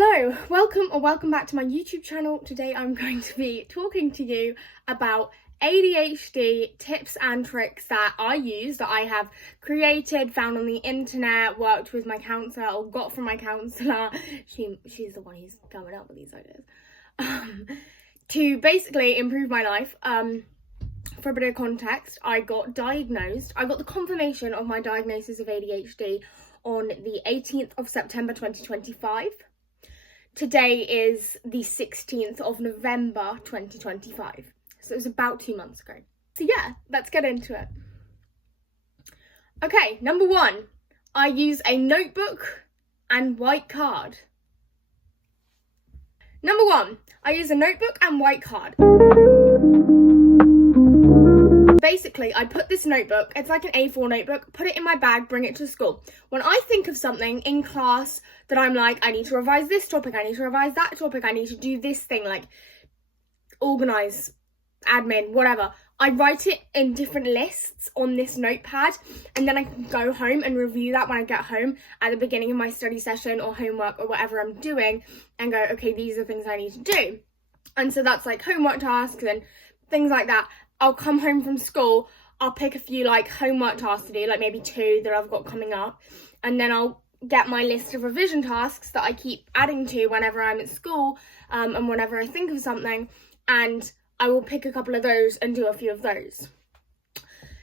Hello, welcome back to my YouTube channel. Today I'm going to be talking to you about ADHD tips and tricks that I use, that I have created, found on the internet, worked with my counsellor or got from my counsellor. She's the one who's coming up with these ideas. To basically improve my life. For a bit of context, I got the confirmation of my diagnosis of ADHD on the 18th of September 2025. Today is the 16th of November 2025, so it was about 2 months ago. So yeah, let's get into it. Okay, number one, I use a notebook and white card. Number one, I use a notebook and white card. Basically, I put this notebook, it's like an A4 notebook, put it in my bag, bring it to school. When I think of something in class that I'm like, I need to revise this topic, I need to revise that topic, I need to do this thing, like organise, admin, whatever, I write it in different lists on this notepad, and then I can go home and review that when I get home at the beginning of my study session or homework or whatever I'm doing, and go, okay, these are things I need to do. And so that's like homework tasks and things like that. I'll come home from school, I'll pick a few like homework tasks to do, like maybe 2 that I've got coming up, and then I'll get my list of revision tasks that I keep adding to whenever I'm at school, and whenever I think of something, and I will pick a couple of those and do a few of those.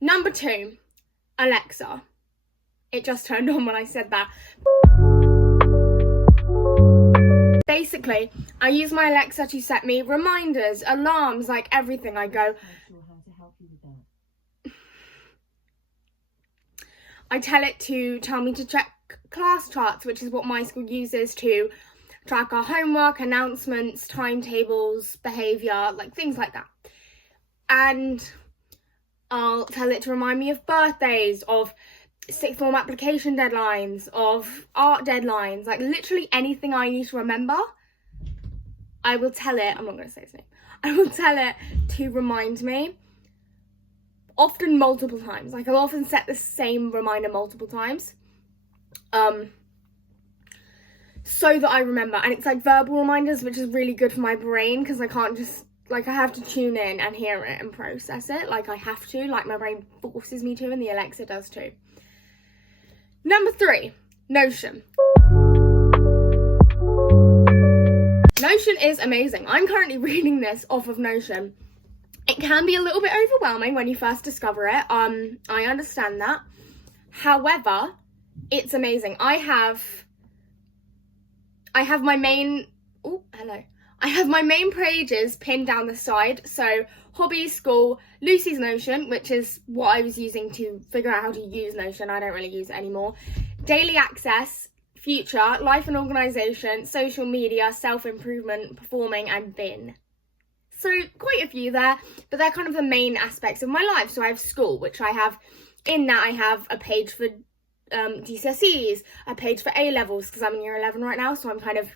Number 2, Alexa. It just turned on when I said that. Basically, I use my Alexa to set me reminders, alarms, like everything. I go, I tell it to tell me to check class charts, which is what my school uses to track our homework, announcements, timetables, behaviour, like things like that. And I'll tell it to remind me of birthdays, of sixth form application deadlines, of art deadlines, like literally anything I need to remember. I will tell it, I'm not going to say its name, I will tell it to remind me, often multiple times. Like I'll often set the same reminder multiple times, so that I remember. And it's like verbal reminders, which is really good for my brain, because I can't just, like I have to tune in and hear it and process it, like I have to, like my brain forces me to, and the Alexa does too. Number 3, Notion. Notion is amazing. I'm currently reading this off of Notion. It can be a little bit overwhelming when you first discover it. I understand that. However, it's amazing. I have my main, I have my main pages pinned down the side. So hobbies, school, Lucy's Notion, which is what I was using to figure out how to use Notion. I don't really use it anymore. Daily access, future, life and organisation, social media, self-improvement, performing, and bin. So quite a few there, but they're kind of the main aspects of my life. So I have school, which I have, in that I have a page for GCSEs, a page for A-levels, because I'm in year 11 right now, so I'm kind of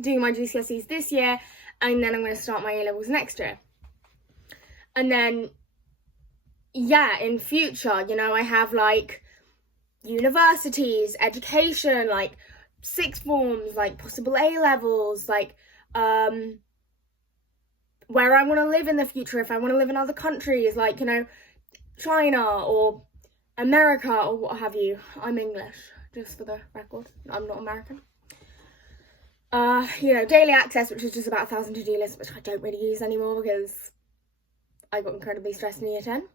doing my GCSEs this year, and then I'm going to start my A-levels next year. And then, yeah, in future, you know, I have like universities, education, like sixth forms, like possible A-levels, like where I want to live in the future, if I want to live in other countries, like, you know, China or America or what have you. I'm English, just for the record. I'm not American. You know, daily access, which is just about 1,000 to-do lists, which I don't really use anymore because I got incredibly stressed in year 10.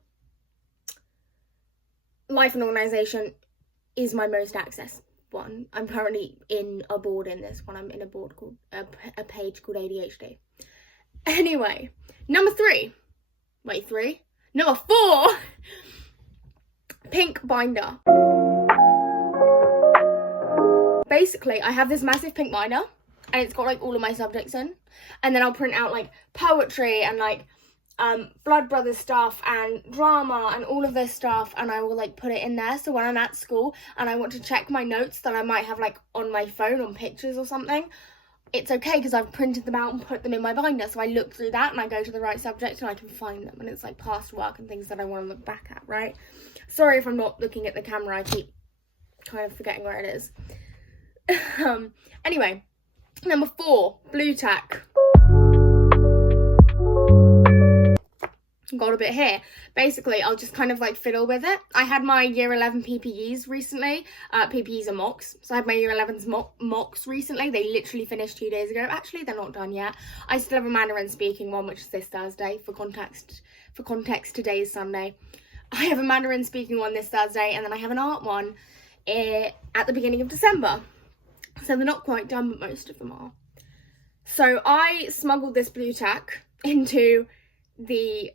Life and organisation is my most accessed one. I'm currently in a board in this one. I'm in a board called, a page called ADHD. Anyway, number 3. Wait, 3? Number 4! Pink binder. Basically, I have this massive pink binder, and it's got like all of my subjects in, and then I'll print out like poetry and like Blood Brothers stuff and drama and all of this stuff, and I will like put it in there, so when I'm at school and I want to check my notes that I might have like on my phone on pictures or something, it's okay because I've printed them out and put them in my binder, so I look through that and I go to the right subject and I can find them, and it's like past work and things that I want to look back at, right? Sorry if I'm not looking at the camera, I keep kind of forgetting where it is. Anyway, Number 4, blue tack. Got a bit here. Basically, I'll just kind of like fiddle with it. I had my year 11 PPEs recently. PPEs are mocks. So I had my year 11's mocks recently. They literally finished 2 days ago. Actually, they're not done yet. I still have a Mandarin speaking one, which is this Thursday. For context, today is Sunday. I have a Mandarin speaking one this Thursday, and then I have an art one at the beginning of December. So they're not quite done, but most of them are. So I smuggled this blue tack into the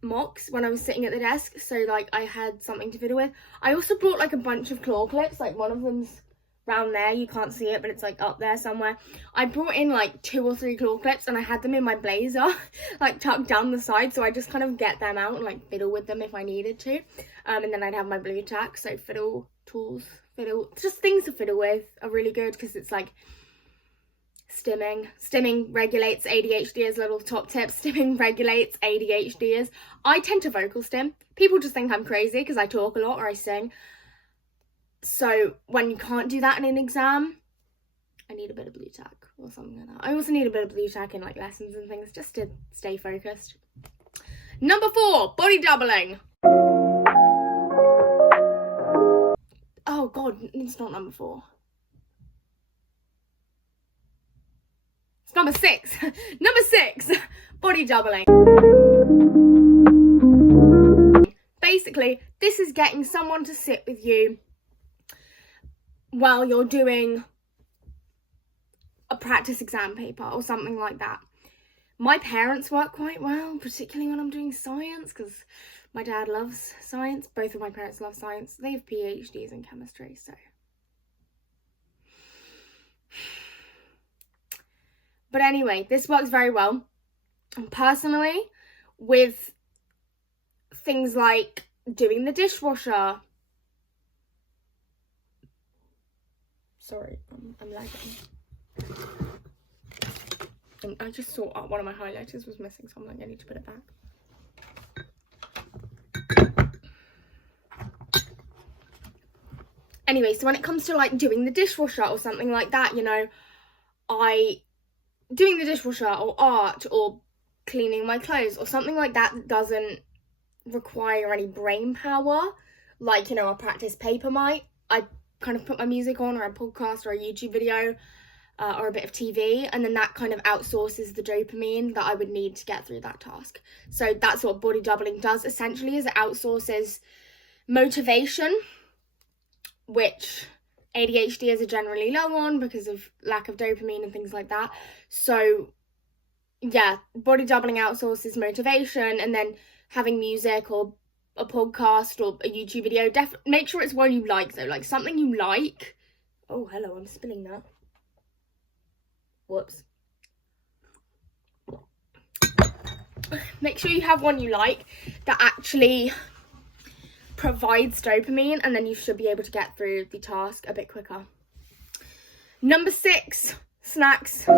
mocks when I was sitting at the desk, so like I had something to fiddle with. I also brought like a bunch of claw clips, like one of them's round there, you can't see it, but it's like up there somewhere. I brought in like 2 or 3 claw clips, and I had them in my blazer like tucked down the side, so I just kind of get them out and like fiddle with them if I needed to. And then I'd have my blue tack. So fiddle tools, just things to fiddle with are really good because it's like stimming regulates ADHDers. Little top tip: stimming regulates ADHDers. I tend to vocal stim. People just think I'm crazy because I talk a lot or I sing. So when you can't do that in an exam, I need a bit of blue tack or something like that. I also need a bit of blue tack in like lessons and things just to stay focused. Number 4, body doubling. Oh god, it's not number 4. It's number 6. Number 6, body doubling. Basically, this is getting someone to sit with you while you're doing a practice exam paper or something like that. My parents work quite well, particularly when I'm doing science, because my dad loves science. Both of my parents love science. They have PhDs in chemistry, so. But anyway, this works very well. And personally, with things like doing the dishwasher. Sorry, I'm lagging. And I just saw one of my highlighters was missing something. I need to put it back. Anyway, so when it comes to like doing the dishwasher or something like that, you know, doing the dishwasher or art or cleaning my clothes or something like that doesn't require any brain power like, you know, a practice paper might. I kind of put my music on, or a podcast or a YouTube video or a bit of TV, and then that kind of outsources the dopamine that I would need to get through that task. So that's what body doubling does essentially, is it outsources motivation, which ADHDers are generally low on because of lack of dopamine and things like that. So yeah, body doubling outsources motivation, and then having music or a podcast or a YouTube video, make sure it's one you like though, like something you like. Oh, hello, I'm spilling that. Whoops. Make sure you have one you like that actually provides dopamine, and then you should be able to get through the task a bit quicker. Number 6, snacks. I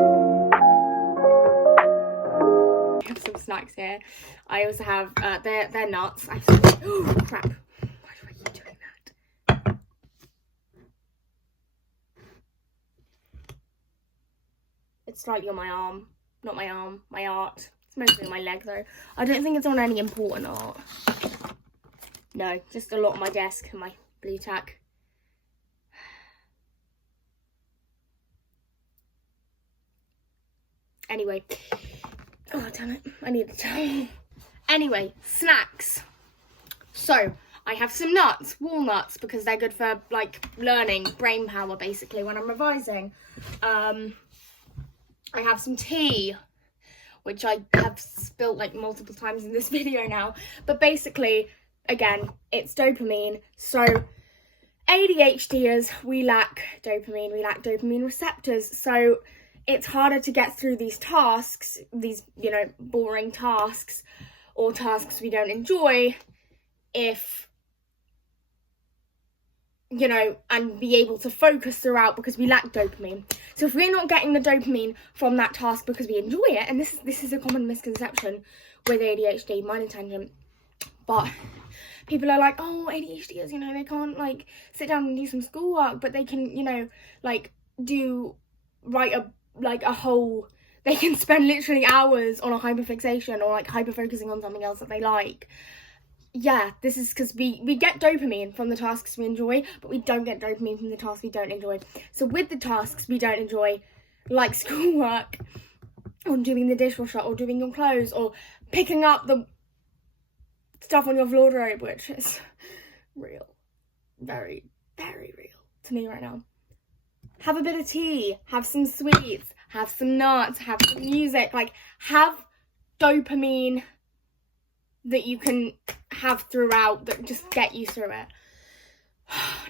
have some snacks here. I also have, they're nuts. Oh, crap. Why do I keep doing that? It's slightly on my arm. Not my arm, my art. It's mostly on my leg though. I don't think it's on any important art. No, just a lot on my desk and my blue tack. Anyway. Oh, damn it. I need a towel. Anyway, snacks. So, I have some nuts, walnuts, because they're good for, like, learning, brain power, basically, when I'm revising. I have some tea, which I have spilt, like, multiple times in this video now. But basically, again, it's dopamine. So, ADHDers, we lack dopamine. We lack dopamine receptors. So, it's harder to get through these tasks, these, you know, boring tasks or tasks we don't enjoy, if, you know, and be able to focus throughout because we lack dopamine. So if we're not getting the dopamine from that task because we enjoy it, and this is a common misconception with ADHD, minor tangent, but people are like, oh, ADHDers, you know, they can't, like, sit down and do some schoolwork, but they can, you know, like, write a like they can spend literally hours on a hyperfixation or like hyper-focusing on something else that they like. Yeah, this is because we get dopamine from the tasks we enjoy, but we don't get dopamine from the tasks we don't enjoy. So with the tasks we don't enjoy, like schoolwork, or doing the dishwasher, or doing your clothes, or picking up the stuff on your wardrobe, which is real. Very, very real to me right now. Have a bit of tea, have some sweets, have some nuts, have some music, like have dopamine that you can have throughout that just get you through it.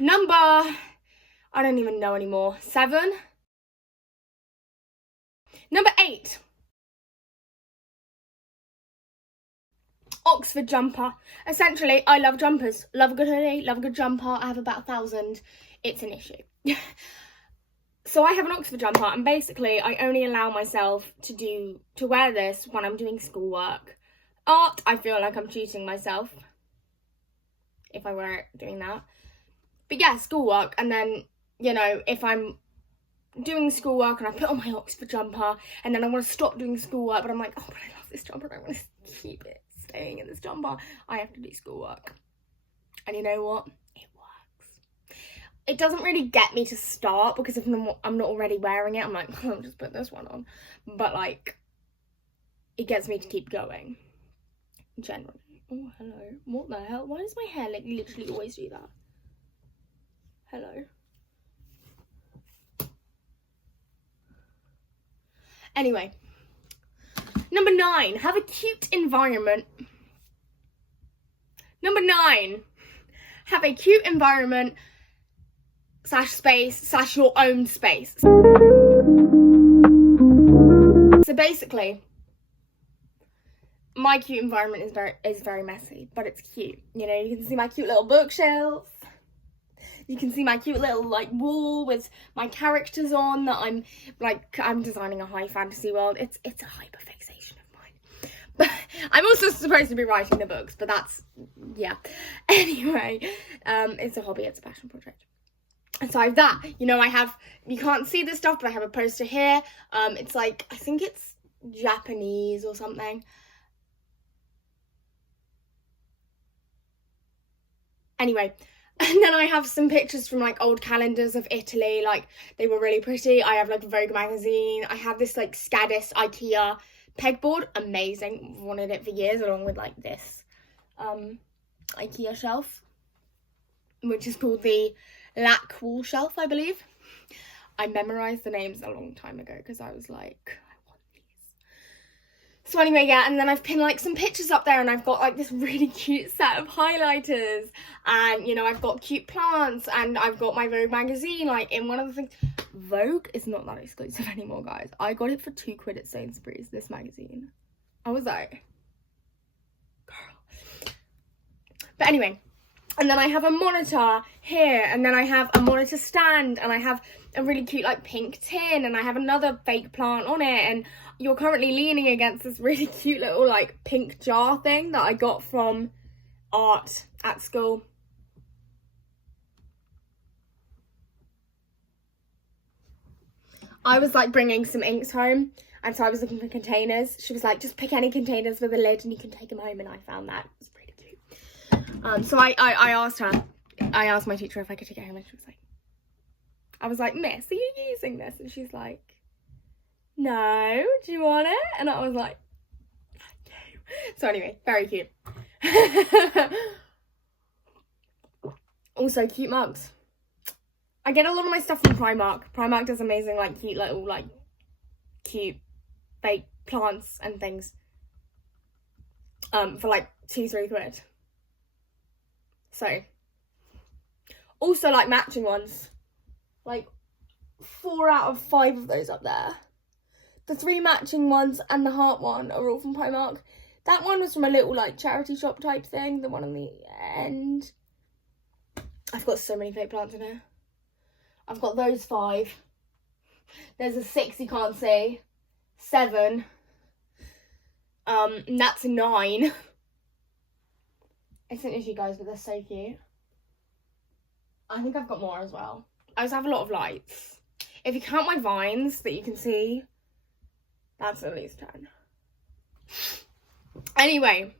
Number, I don't even know anymore, 7. Number 8. Oxford jumper. Essentially, I love jumpers. Love a good hoodie, love a good jumper. I have about 1,000. It's an issue. So I have an Oxford jumper, and basically I only allow myself to wear this when I'm doing schoolwork. Art, I feel like I'm cheating myself if I wear it doing that. But yeah, schoolwork, and then, you know, if I'm doing schoolwork and I put on my Oxford jumper and then I want to stop doing schoolwork, but I'm like, oh, but I love this jumper, I want to keep it staying in this jumper, I have to do schoolwork. And you know what? It works. It doesn't really get me to start, because if I'm not already wearing it, I'm like, oh, I'll just put this one on. But like, it gets me to keep going. Generally. Oh, hello. What the hell? Why does my hair like literally always do that? Hello. Anyway. Number 9. Have a cute environment. Number 9. Have a cute environment / space / your own space. So basically, my cute environment is very messy, but it's cute. You know, you can see my cute little bookshelf. You can see my cute little like wall with my characters on that I'm designing a high fantasy world. It's a hyperfixation of mine. But I'm also supposed to be writing the books, but that's, yeah. Anyway, it's a hobby, it's a passion project. And so I have that. You know, you can't see this stuff, but I have a poster here. It's like, I think it's Japanese or something. Anyway, and then I have some pictures from like old calendars of Italy, like they were really pretty. I have like a Vogue magazine. I have this like Scadis IKEA pegboard, amazing. Wanted it for years, along with like this IKEA shelf, which is called the Lac wall shelf, I believe. I memorized the names a long time ago because I was like, so anyway, yeah, and then I've pinned like some pictures up there, and I've got like this really cute set of highlighters, and you know, I've got cute plants, and I've got my Vogue magazine like in one of the things. Vogue is not that exclusive anymore, guys. I got it for £2 at Sainsbury's, this magazine. I was like, girl. But anyway, and then I have a monitor here, and then I have a monitor stand, and I have a really cute like pink tin, and I have another fake plant on it, and you're currently leaning against this really cute little like pink jar thing that I got from art at school. I was like bringing some inks home, and so I was looking for containers. She was like, just pick any containers with a lid and you can take them home, and I found that. It was pretty cute. So I asked my teacher if I could take it home, and she was like, I was like, miss, are you using this? And she's like, no, do you want it? And I was like, no. So anyway, very cute. Also, cute mugs. I get a lot of my stuff from Primark. Primark does amazing, like, cute little, like, cute fake plants and things. For like £2-3. So, also like matching ones. Like 4 out of 5 of those up there. The 3 matching ones and the heart one are all from Primark. That one was from a little like charity shop type thing. The one on the end. I've got so many fake plants in here. I've got those 5. There's a 6 you can't see. 7. And that's a 9. I sent it to you guys, but they're so cute. I think I've got more as well. I also have a lot of lights. If you count my vines that you can see, that's at least 10. Anyway,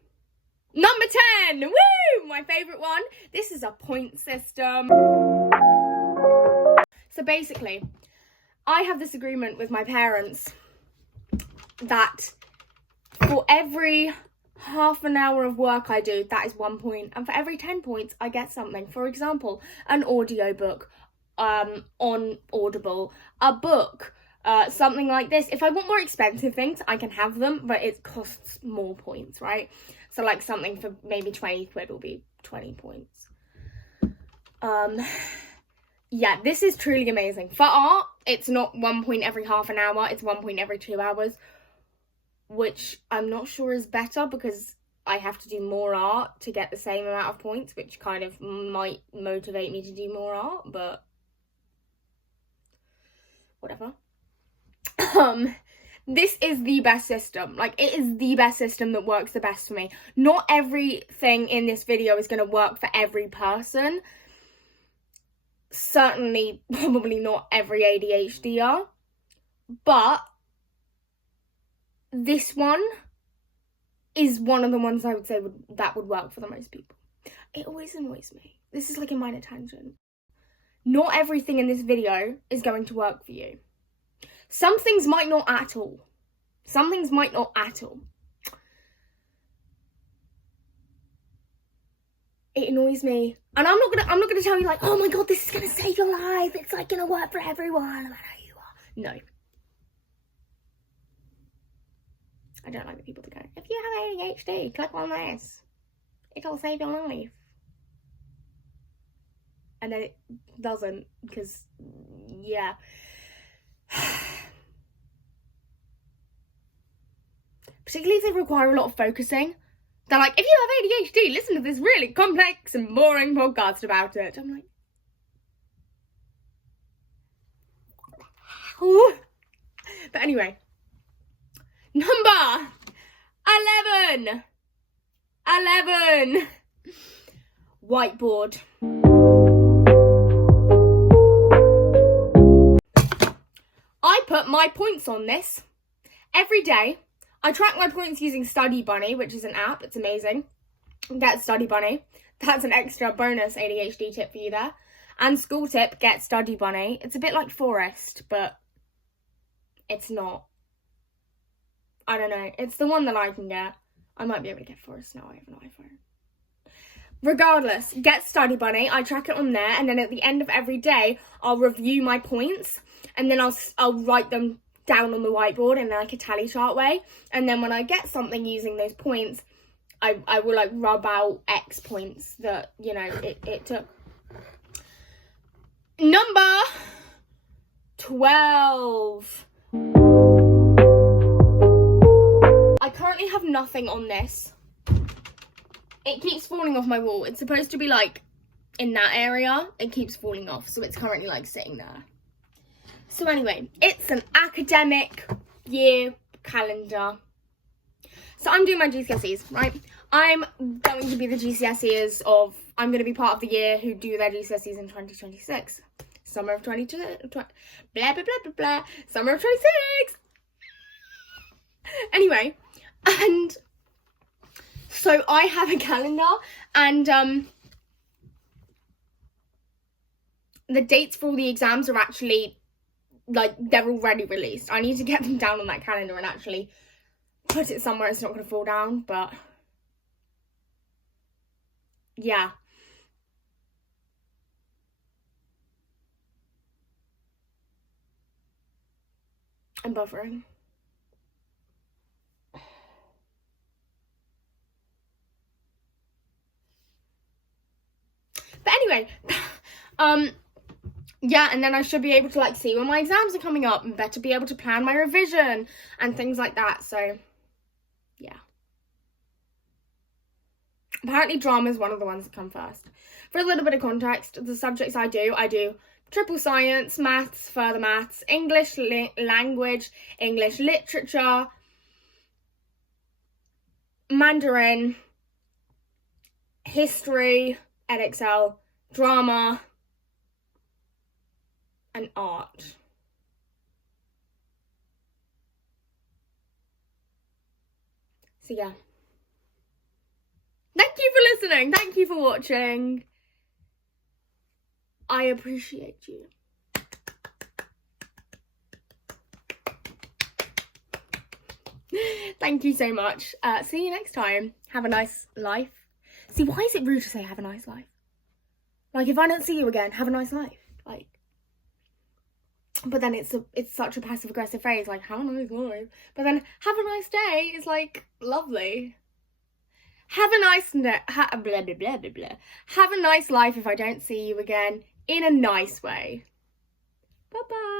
number 10, woo! My favourite one. This is a point system. So basically, I have this agreement with my parents that for every half an hour of work I do, that is 1 point. And for every 10 points, I get something. For example, an audiobook on Audible, a book, something like this. If I want more expensive things, I can have them, but it costs more points, right? So like something for maybe 20 quid will be 20 points. Yeah, this is truly amazing. For art, it's not 1 point every half an hour, it's 1 point every 2 hours, which I'm not sure is better because I have to do more art to get the same amount of points, which kind of might motivate me to do more art, but whatever. This is the best system. Like, it is the best system that works the best for me. Not everything in this video is going to work for every person. Certainly, probably not every ADHDer. But this one is one of the ones I would say that would work for the most people. It always annoys me. This is like a minor tangent. Not everything in this video is going to work for you. Some things might not at all. Some things might not at all. It annoys me. And I'm not gonna tell you like, oh my god, this is gonna save your life. It's like gonna work for everyone, no matter who you are. No. I don't like the people that go, if you have ADHD, click on this. It'll save your life. And then it doesn't, because, yeah. Particularly if they require a lot of focusing. They're like, if you have ADHD, listen to this really complex and boring podcast about it. I'm like, oh. But anyway, number 11. Whiteboard. I put my points on this every day. I track my points using Study Bunny, which is an app. It's amazing. Get Study Bunny. That's an extra bonus ADHD tip for you there. And school tip, get Study Bunny. It's a bit like Forest, but it's not. I don't know. It's the one that I can get. I might be able to get Forest now. I have an iPhone. Regardless, get Study Bunny. I track it on there, and then at the end of every day, I'll review my points, and then I'll write them down on the whiteboard in like a tally chart way. And then when I get something using those points, I will like rub out X points that, you know, it took. Number 12. I currently have nothing on this. It keeps falling off my wall. It's supposed to be like in that area. It keeps falling off, so it's currently like sitting there. So anyway, it's an academic year calendar. So I'm doing my GCSEs, right? I'm going to be the GCSEers of, I'm going to be part of the year who do their GCSEs in 2026. Summer of 22, blah, blah, blah, blah, blah. Summer of 26. Anyway, and so I have a calendar, and the dates for all the exams are actually, like, they're already released. I need to get them down on that calendar and actually put it somewhere it's not going to fall down, but yeah. I'm buffering. But anyway, yeah, and then I should be able to like see when my exams are coming up and better be able to plan my revision and things like that. So yeah. Apparently drama is one of the ones that come first. For a little bit of context, the subjects I do triple science, maths, further maths, English language, English literature, Mandarin, history, EdXL, drama, and art. So yeah. Thank you for listening. Thank you for watching. I appreciate you. Thank you so much. See you next time. Have a nice life. See, why is it rude to say have a nice life? Like, if I don't see you again, have a nice life. Like, but then it's such a passive aggressive phrase, like, have a nice life. But then have a nice day is like lovely. Have a nice blah, blah, blah, blah, blah. Have a nice life if I don't see you again, in a nice way. Bye bye.